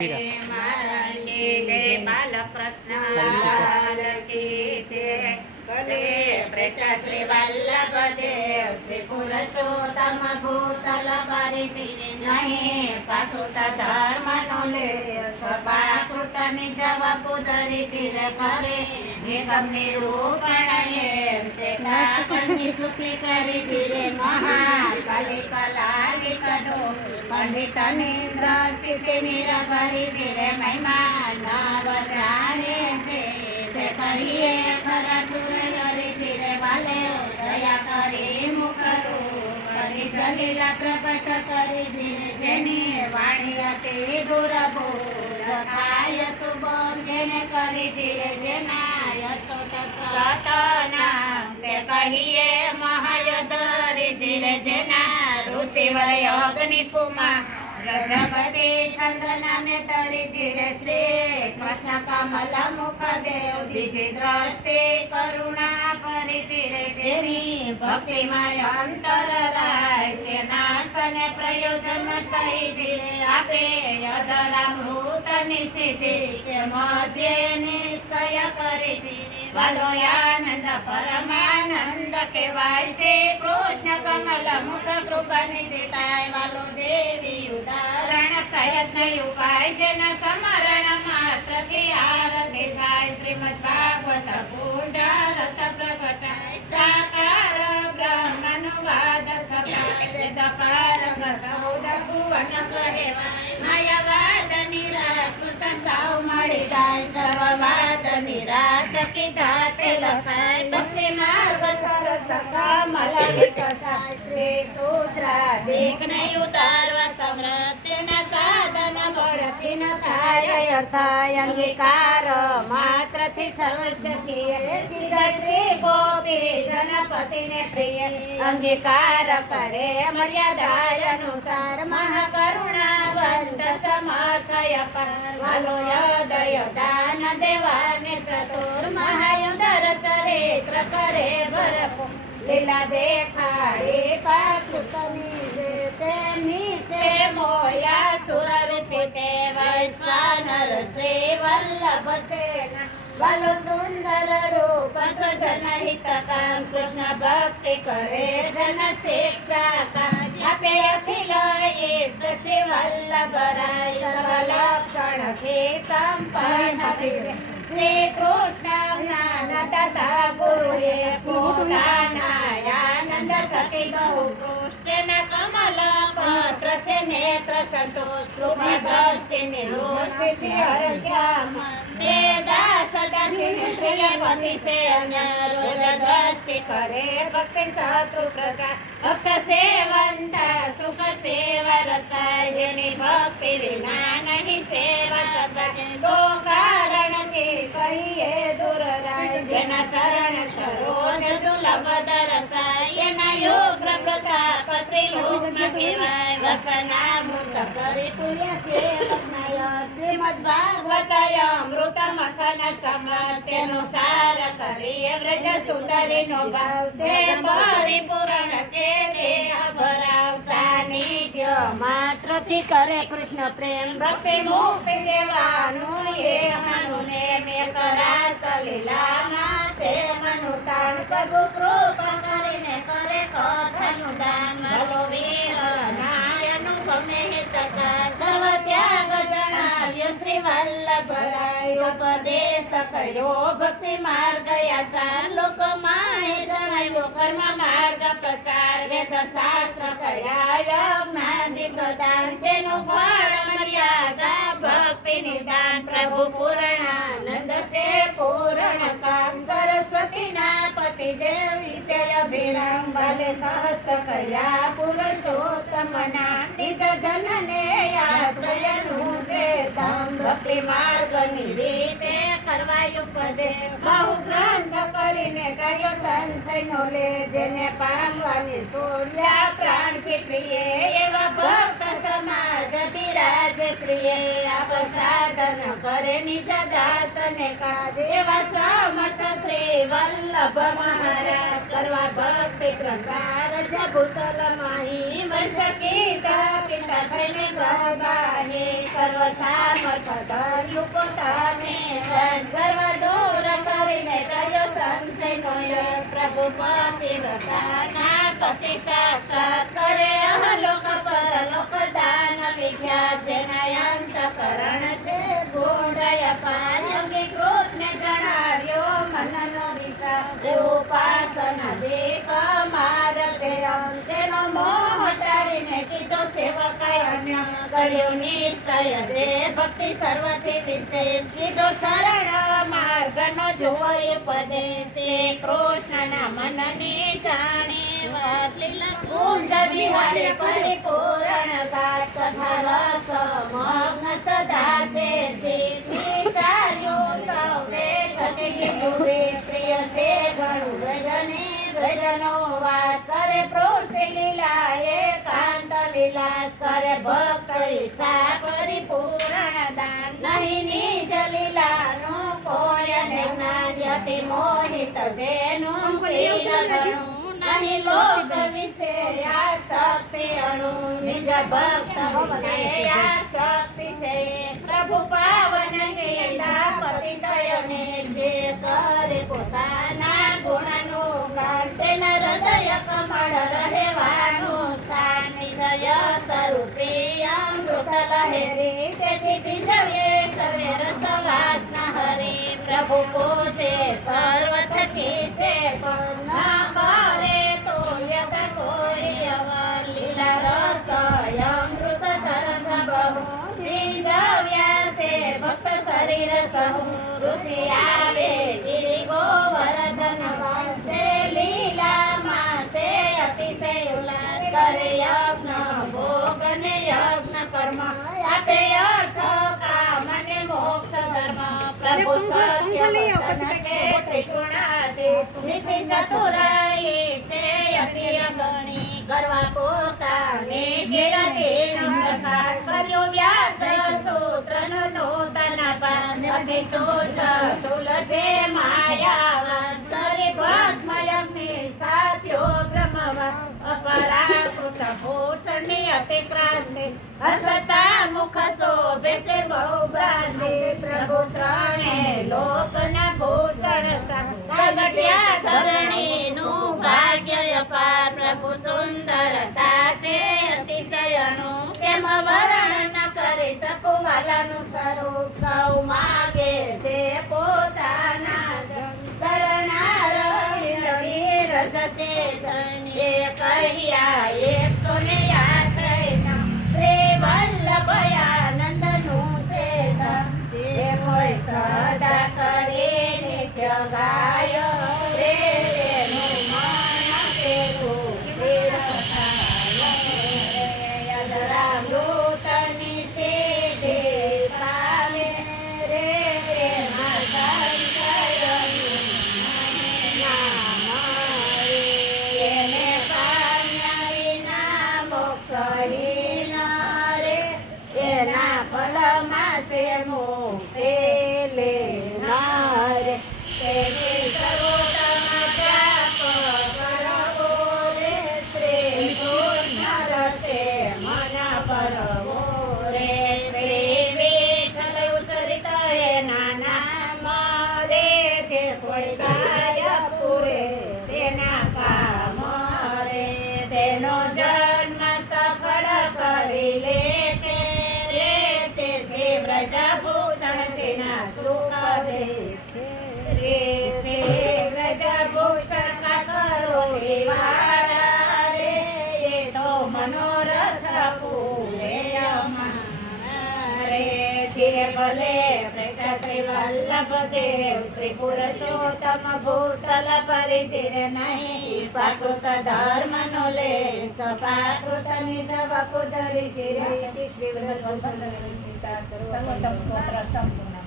महाराज की जय, बालकृष्ण लाल की जय। भले प्रेत श्री वल्लभ देव श्री पुरुषोत्तम भूतल परिचि नहीं प्राकृत धर्म नो ले स्वपाकृत निज वपुधरि चिर करे निगम निरूपण एम ते सागर स्तुति करी चिरे महाकालिक लालिक दो पंडित निद्रास्थिति निरभरी चिरे महिमा नव जाने छे ते कहिए खरा सूर्य चिरे वाले दया करी मुख करी जलीला प्रकट करी धीरे जेनी वाणी अति दुर्बोध काय सुबोध जेने करी धीरे जेना स्तोत सतना ते कहिए महायधरी धीरे जेना ऋषिवर अग्नि कुमार प्रजापति चंदना में तरी धीरे श्री कृष्ण कमल मुख देव बीजी दृष्टि करुणा करी धीरे जेनी भक्तिमय अंतर राय के नाशन प्रयोजन सही धीरे आपे यदरामृत निसिद्धि के मध्य निश्चय करे वालो आनंद परमानंद केवाय श्री कृष्ण कमल मुख कृपा निधिताय वालो देवी उदाहरण प्रयत्न उपाय जन समरण मात्र की आरती थाय श्रीमद् भागवत पुंडरत प्रकटाय साकार ब्रह्मनुवाद सभाय दपारंग सौद भुवन कहेवाय मायावाद निराकृत साव मળી જાય સર્વવાદ નિરાશ કીધા લખાય ભક્તિ માર્ગ સરસ કમલ વિકસાય શ્રી સૂત્રાધિક ને ઉતારવા સમૃદ્ધિના સાધન બળથી ન થાય અર્થાય અંગીકાર માત્રથી સર્વશક્તિએ સીધા શ્રી ગોપી જનપતિને પ્રિય અંગીકાર કરે મર્યાદાય અનુસાર મહાકરુણાવંત સમર્થય વાલો દય દાન દેવાને સતુર મહાયુધર ચરિત્ર કરે ભરપૂર લીલા દેખાડી પાકૃતની તેમની સે મોયા સુર વિપિતે વૈશ્વાનર શ્રી વલ્લભ સેના વાલો સુંદર રૂપ સજન હિત કામ કૃષ્ણ ભક્તિ કરે જન શિક્ષા કામ આપે અખિલ ઈષ્ટ શ્રી વલ્લભ રાય સર્વ લક્ષણ થી સંપન્ન શ્રી કૃષ્ણ જ્ઞાન તથા ગુરુએ પોતાના આનંદ થકી બહુ કૃષ્ણના કમલ પત્ર સે નેત્ર સંતોષ કૃપા દ્રષ્ટિ નિરોધ હરજ્યા તે દાસ દાસી પ્રિયપતિ સે અન્ય રોજ દ્રષ્ટિ કરે ભક્તિ શત્રુ પ્રજા ભક્ત સેવંતા સુખ સેવા રસાય જેની ભક્તિ વિના નહીં સેવા રસાય તો કારણ કે કહીએ દૂર રાય જેના શરણ સરોજ દુર્લભ દરસાય એના યોગ પ્રતાપ ત્રિલોકમાં કહેવાય વસના મૃત પરિપૂર્ય સેવકનાય શ્રીમદ્ ભાગવત અમૃત મથન સમૃત તેનો સાર કરીએ વ્રજ સુંદરીનો ભાવ તે પરિપૂર્ણ છે દેહ ભરાવ સાનિધ્ય માત્રથી કરે કૃષ્ણ પ્રેમ ભક્તિ મુક્તિ દેવાનું એ મનુને મેં કરાસ લીલામાં તે મનુ તાણ પ્રભુ કૃપા કરીને કરે કથાનું દાન ભલો વીર નાય અનુભવને હિતકા સર્વ ત્યાગ જણાવ્યો શ્રી વલ્લભ રાય ઉપદેશ કર્યો ભક્તિ માર્ગ આસાન લોક માએ જણાવ્યો કર્મ માર્ગ પ્રસાર વેદ શાસ્ત્ર કયા યજ્ઞાદિક દાન તેનું ફળ મર્યાદા ભક્તિ નિદાન પ્રભુ પૂર્ણાનંદ સે પૂર્ણ કામ સરસ્વતી ના પતિ દેવ વિષય અભિરામ ભલે સહસ્ત્ર કયા પુરુષોત્તમ નામ નિજ જનને આશ્રયનું છે ધામ ભક્તિ માર્ગની રીતે કરવાય ઉપદેશ બહુ ગ્રંથ કરીને કર્યો સંશયનો લે જેને પામવાની સોડ્યા પ્રાણથી પ્રિય એવા ભક્ત સમાજ બિરાજ શ્રીએ આપ સાધન કરે નિજ દાસને કાજ એવા સમર્થ શ્રી વલ્લભ મહારાજ કરવા ભક્તિ પ્રસાર જભૂતલ માહી વંશકીતા પિતા થઈને ગગાહે સર્વ સામર્થ ધર્યું પોતાને રસ કરવા દૂર કરીને કર્યો સંશયનો યશ પ્રભુ પતિવ્રતાના પતિ સાક્ષાત કરે અહલોક પરલોક દાન વિખ્યાત જેના અંતકરણ છે ગોળય પાયોગી કૃતને જણાવ્યો મનનો વિચાર ઉપાસના દેખ માર્ગ તેનો મોહ હટાડીને કીધો સેવકાય અન્ય કર્યો નિશ્ચય છે ભક્તિ સર્વથી વિશેષ કીધો સરળ માર્ગનો જોય ઉપદેશ કૃષ્ણના મનની જાણી વાત લીલા કુંજ વિહારે પરિપૂર્ણ ગાત કથા રસ મગ્ન સદા છે શીખી સાર્યું સૌવે થકી ડૂબે પ્રિય છે ઘણું ભજનો વાસ કરે પૃષ્ઠ લીલા એકાંત વિલાસ કરે ભક્ત ઈશા પરિપૂર્ણ દાન નહીં નિજ લીલાનું કોઈ જ્ઞાન યતિ મોહિત જેનું શીલ નહીં લોક વિશે આસક્તિ અણુ નિજ ભક્ત વિશે આસક્તિ છે પ્રભુ પાવન પતિ દયને જે કરે પોતાના ગુણનું ગાન તેના હૃદય કમળ રહેવાનું સ્થાન નિજ સ્વરૂપી અમૃત લહેરી તેથી પીધવીએ સર્વે રસવાસના હરી પ્રભુ પોતે સર્વ થકી છે પણ કરે તો યદ કોઈ અવર લીલા રસ અમૃત તરંગ બહુ પીધવ્યા છે ભક્ત શરીર સહુ ઋષિ આવે ગિરી ગોવર્ધન વાસે લીલામાં છે અતિશય ઉલ્લાસ કરે યજ્ઞ ભોગ ને યજ્ઞ કર્મ આપે અર્થ કામ ને મોક્ષ ધર્મ પ્રભુ સત્ય વચન કે ત્રિગુણાતીત નીતિ ચતુરાઈ છે અતિ અગણી કરવા પોતાને ગેરધીન પ્રકાશ કર્યો વ્યાસ સૂત્રનો નૂતન પાસ અતિ તુજ તુલસે માયાવત કરી ભસ્મ યજ્ઞ સ્થાપ્યો બ્રહ્મવા અપરાકૃત ભૂષણની અતિક્રાંતિ હસતા મુખ શોભે છે બહુ બ્રાંડે પ્રભુ ત્રણે લોકના ભૂષણ પ્રગટ્યા ધરણીનું ભાગ્ય અપાર પ્રભુ સુંદરતા છે અતિશયનું કેમ વર્ણન ન કરી શકું વાલાનું સ્વરૂપ સૌ માગે છે પોતાના શરણારવિંદ રજસે ધન્ય કહ્યા 108 શ્રી વલ્લભયાનંદનું છે જે કોઈ સદા કરે નિત્ય ગાય રે તેનું મન તેરું યદરામૃતની સિદ્ધિ પામે રે એને પામ્યા વિના મોક્ષહીન રે એના ફલમાં છે મુક્તિ લેનાર તેની સર્વોત્તમ ત્યાગ કરવો રે શ્રી કૃષ્ણ રસે મન પરવો રે શ્રી વિઠ્ઠલ ઉસરિત એના નામ રે જે કોઈ ગાય પૂરે તેના કામ રે તેનો જન્મ સફળ કરી લે કે રે તે શ્રી વ્રજભૂષણ તેના સુખ દેખે રે શ્રી વ્રજભૂષણ કરો વાળા રે એ તો મનોરથ પૂરે અમારા રે જે ભલે પ્રગટ શ્રી વલ્લભદેવ શ્રી પુરુષોત્તમ ભૂતલ પરિચિર નહીં પ્રાકૃત ધર્મનો લે સપાકૃત નિજ વપુ ધરી શ્રી વલ્લભ સર્વોત્તમ સ્તોત્ર સંપૂર્ણ